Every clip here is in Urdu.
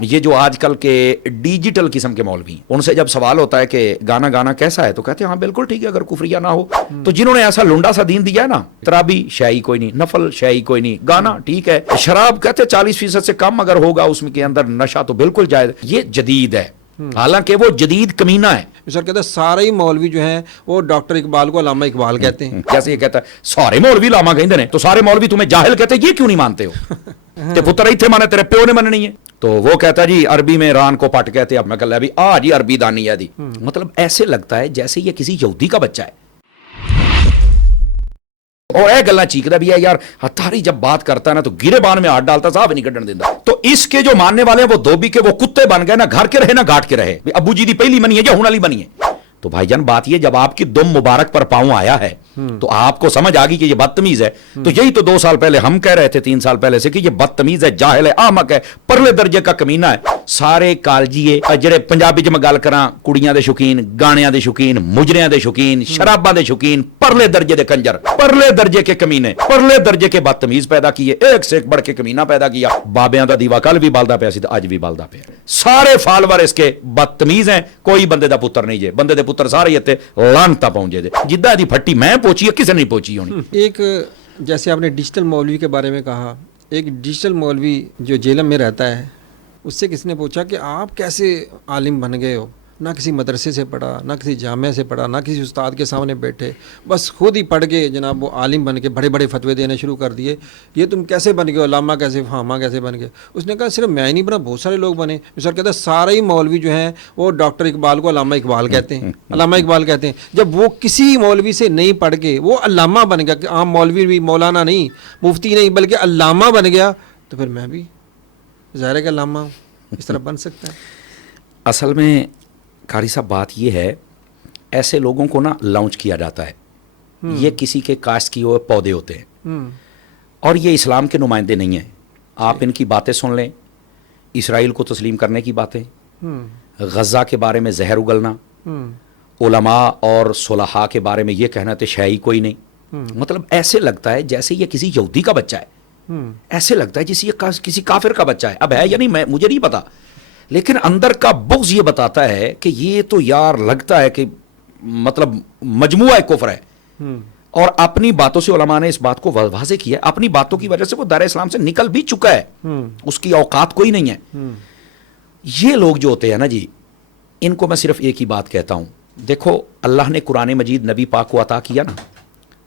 یہ جو آج کل کے ڈیجیٹل قسم کے مولوی ہیں، ان سے جب سوال ہوتا ہے کہ گانا گانا کیسا ہے تو کہتے ہیں ہاں بالکل ٹھیک ہے اگر کفریہ نہ ہو۔ تو جنہوں نے ایسا لنڈا سا دین دیا ہے نا، ترابی شیعی کوئی نہیں، نفل شیعی کوئی نہیں، گانا ٹھیک ہے، شراب کہتے 40% سے کم اگر ہوگا اس میں کے اندر نشہ تو بالکل جائز، یہ جدید ہے، حالانکہ وہ جدید کمینہ ہے۔ سر کہتا ہے سارے ہی مولوی جو ہیں وہ ڈاکٹر اقبال کو علامہ اقبال کہتے ہیں۔ جیسے یہ کہتا ہے سارے مولوی لاما کہندے نے، تو سارے مولوی تمہیں جاہل کہتے ہیں، یہ کیوں نہیں مانتے ہو؟ تے پتر ایتھے مانے تیرے پیو نے مننی ہے۔ تو وہ کہتا ہے جی عربی میں ران کو پٹ کہتے ہیں، اب میں کہہ لیا ابھی جی عربی دانی ہے دی، مطلب ایسے لگتا ہے جیسے یہ کسی یہودی کا بچہ ہے۔ اور اے گلا چیکدا بھی ہے یار، ہتھاری جب بات کرتا ہے نا تو گرے بان میں ہاتھ ڈالتا، صاحب نہیں کڈن دیندا۔ تو اس کے جو ماننے والے ہیں وہ دھوبی کے وہ کتے بن گئے، نہ گھر کے رہے نہ گھاٹ کے رہے، ابو جی دی پہلی منی ہے یا ہن والی بنی ہے۔ تو بھائی جان بات یہ جب آپ کی دم مبارک پر پاؤں آیا ہے تو آپ کو سمجھ آ گئی کہ یہ بدتمیز ہے۔ تو یہی تو 2 سال پہلے ہم کہہ رہے تھے، 3 سال پہلے سے، کہ یہ بدتمیز ہے، جاہل ہے، احمق ہے، پرلے درجے کا کمینہ ہے۔ سارے کالجیے جڑے پنجابی چ میں گل کراں، کڑیاں دے شوقین، گانیاں دے شوقین، مجریاں دے شوقین، شراباں دے شوقین، پرلے درجے دے کنجر، پرلے درجے کے کمینے، پرلے درجے کے بدتمیز پیدا کیے، ایک سے ایک بڑھ کے کمینہ پیدا کیا۔ بابیاں دا دیوا کل بھی بالدا پیا سی تے اج بھی بالدا پیا۔ سارے فالوور اس کے بدتمیز ہیں، کوئی بندے دا پتر نہیں جے، بندے دے پتر سارے یہ لانتا پہنچے دے، جدہ دی پھٹی میں پہنچی ہے کسی نہیں پہنچی ہونی۔ ایک جیسے آپ نے ڈیجیٹل مولوی کے بارے میں کہا، ایک ڈیجیٹل مولوی جو جیلم میں رہتا ہے، اس سے کسی نے پوچھا کہ آپ کیسے عالم بن گئے ہو؟ نہ کسی مدرسے سے پڑھا، نہ کسی جامعہ سے پڑھا، نہ کسی استاد کے سامنے بیٹھے، بس خود ہی پڑھ کے جناب وہ عالم بن کے بڑے بڑے فتوے دینے شروع کر دیے۔ یہ تم کیسے بن گئے، علامہ کیسے، فہامہ کیسے بن گئے؟ اس نے کہا صرف میں ہی نہیں بنا، بہت سارے لوگ بنے۔ سر کہتا ہے سارے ہی مولوی جو ہیں وہ ڈاکٹر اقبال کو علامہ اقبال کہتے ہیں، علامہ اقبال کہتے ہیں۔ جب وہ کسی مولوی سے نہیں پڑھ کے وہ علامہ بن گیا، کہ عام مولوی بھی مولانا نہیں، مفتی نہیں، بلکہ علامہ بن گیا، تو پھر میں بھی ظاہر ہے کہ علامہ ہوں، اس طرح بن سکتا ہے۔ اصل میں قاری صاحب بات یہ ہے، ایسے لوگوں کو نا لانچ کیا جاتا ہے، یہ کسی کے کاشت کیے ہوئے پودے ہوتے ہیں، اور یہ اسلام کے نمائندے نہیں ہیں۔ آپ ان کی باتیں سن لیں، اسرائیل کو تسلیم کرنے کی باتیں، غزہ کے بارے میں زہر اگلنا، علماء اور صلحاء کے بارے میں یہ کہنا تھے شیعی کوئی نہیں، مطلب ایسے لگتا ہے جیسے یہ کسی یہودی کا بچہ ہے، ایسے لگتا ہے جیسے یہ کسی کافر کا بچہ ہے۔ اب ہے یا نہیں مجھے نہیں پتا، لیکن اندر کا بغض یہ بتاتا ہے کہ یہ تو یار لگتا ہے کہ مطلب مجموعہ کفر ہے، اور اپنی باتوں سے علماء نے اس بات کو واضح کیا ہے، اپنی باتوں کی وجہ سے وہ دار اسلام سے نکل بھی چکا ہے، اس کی اوقات کوئی نہیں ہے۔ یہ لوگ جو ہوتے ہیں نا جی، ان کو میں صرف ایک ہی بات کہتا ہوں، دیکھو اللہ نے قرآن مجید نبی پاک کو عطا کیا نا،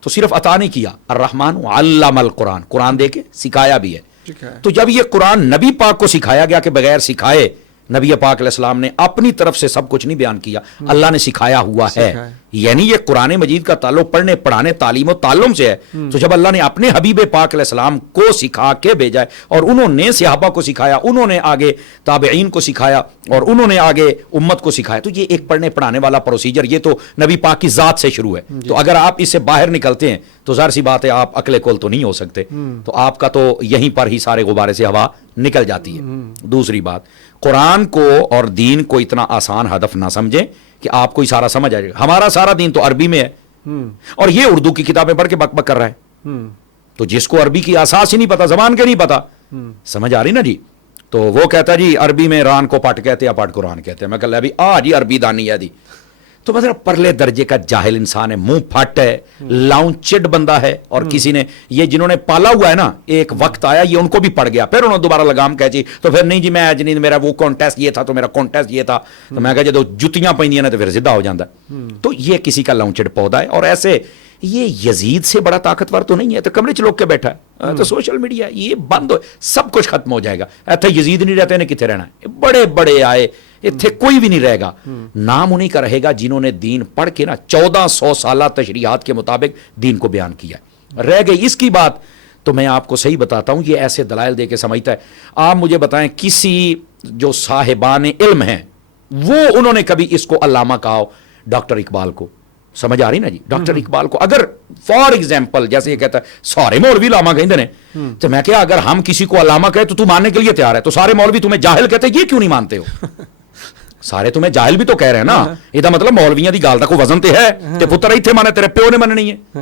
تو صرف عطا نہیں کیا، الرحمن علم القرآن، قرآن دے کے سکھایا بھی ہے۔ تو جب یہ قرآن نبی پاک کو سکھایا گیا کہ بغیر سکھائے نبی پاک علیہ السلام نے اپنی طرف سے سب کچھ نہیں بیان کیا، اللہ نے سکھایا ہوا ہے، یعنی یہ قرآن مجید کا تعلق پڑھنے پڑھانے تعلیم و تعلم سے ہے۔ تو جب اللہ نے اپنے حبیب پاک علیہ السلام کو سکھا کے بھیجا ہے، اور انہوں نے صحابہ کو سکھایا، انہوں نے آگے تابعین کو سکھایا، اور انہوں نے آگے امت کو سکھایا، تو یہ ایک پڑھنے پڑھانے والا پروسیجر یہ تو نبی پاک کی ذات سے شروع ہے۔ تو اگر آپ اس سے باہر نکلتے ہیں تو ظاہر سی بات ہے آپ عقل کل تو نہیں ہو سکتے، تو آپ کا تو یہیں پر ہی سارے غبارے سے ہوا نکل جاتی ہے۔ دوسری بات، قرآن کو اور دین کو اتنا آسان ہدف نہ سمجھیں کہ آپ کو ہی سارا سمجھ آ جائے گا۔ ہمارا سارا دین تو عربی میں ہے، اور یہ اردو کی کتابیں پڑھ کے بک بک کر رہا ہے، تو جس کو عربی کی اساس ہی نہیں پتا، زبان کے نہیں پتا، سمجھ آ رہی نا جی؟ تو وہ کہتا ہے جی عربی میں ران کو پٹ کہتے ہیں، پٹ قرآن کہتے ہیں، میں کہہ لیا ابھی جی عربی دانی ہے دی۔ تو مطلب پرلے درجے کا جاہل انسان ہے، منہ پھٹ ہے، لاؤنچڈ بندہ ہے، اور کسی نے یہ جنہوں نے پالا ہوا ہے نا، ایک وقت آیا یہ ان کو بھی پڑ گیا، پھر انہوں نے دوبارہ لگام کہچی، تو پھر نہیں جی میں آج نہیں، میرا وہ کانٹیسٹ یہ تھا، تو میرا کانٹیسٹ یہ تھا، تو میں کہا جب جتیاں پہنیاں نا تو پھر زدہ ہو جاتا ہے۔ تو یہ کسی کا لاؤنچڈ پودا ہے، اور ایسے یہ یزید سے بڑا طاقتور تو نہیں ہے، تو کمرے چ لوگ کے بیٹھا ہے، تو سوشل میڈیا یہ بند ہو، سب کچھ ختم ہو جائے گا۔ ایتھے یزید نہیں رہتے، انہیں کتنے رہنا ہے، بڑے بڑے آئے اتنے کوئی بھی نہیں رہے گا، نام انہیں کا رہے گا جنہوں نے دین پڑھ کے نا 1400 سالہ تشریحات کے مطابق دین کو بیان کیا ہے۔ رہ گئی اس کی بات تو میں آپ کو صحیح بتاتا ہوں، یہ ایسے دلائل دے کے سمجھتا ہے۔ آپ مجھے بتائیں کسی جو صاحبان علم ہیں وہ انہوں نے کبھی اس کو علامہ کہا ہو ڈاکٹر اقبال کو؟ سمجھ آ رہی نا جی؟ ڈاکٹر اقبال کو اگر فار ایگزامپل جیسے یہ کہتا ہے سارے مولوی علامہ کہندے نے، تو میں کہا اگر ہم کسی کو علامہ کہے تو ماننے کے لیے تیار ہے، تو سارے مولوی تمہیں جاہل کہتے ہیں، یہ کیوں نہیں مانتے ہو؟ سارے تمہیں جاہل بھی تو کہہ رہے ہیں نا، یہ مطلب مولویاں دی گال دا کوئی وزن تے ہے، تے پتر ایتھے مانے تیرے پیو نے مننی ہے۔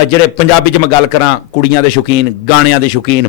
ਜਿਹੜੇ ਪੰਜਾਬੀ ਚ ਮੈਂ ਗੱਲ ਕਰਾਂ, ਕੁੜੀਆਂ ਦੇ ਸ਼ੌਕੀਨ, ਗਾਣਿਆਂ ਦੇ ਸ਼ੌਕੀਨ,